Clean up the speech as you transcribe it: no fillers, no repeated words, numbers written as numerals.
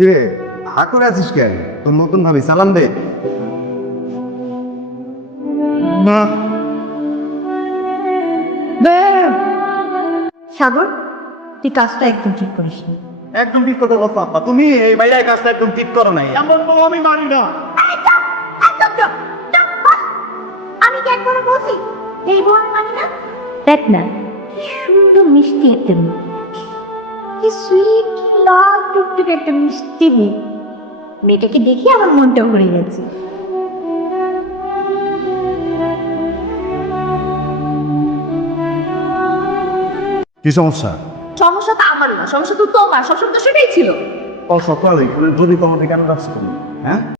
কিরে হা করে আছিস কেন? তোর নতুন ভাবি সালাম দে। না সাগর, তুই কাজটা একদম ঠিক করিস নি। একদম ঠিক কথা বলছো আপা, তুমি এই মাইয়ার কাজটা একদম ঠিক করো নাই। এমন তো আমি মানি না। আমি কি একবারে বলছি এই বোন মানি না? দেখ না কি সুন্দর মিষ্টি একটা মেয়ে, কি সুইট লাল টুকটুকে একটা মিষ্টি মেয়ে। মেয়েটাকে দেখে আমার মনটা ভরে গেছে। কি সমস্যা? সমস্যা তো আমার না, সমস্যা তো তোমার। সমস্যা তো সেটাই ছিল। সকালে যদি তোমাকে কেন রাখছো তুমি? হ্যাঁ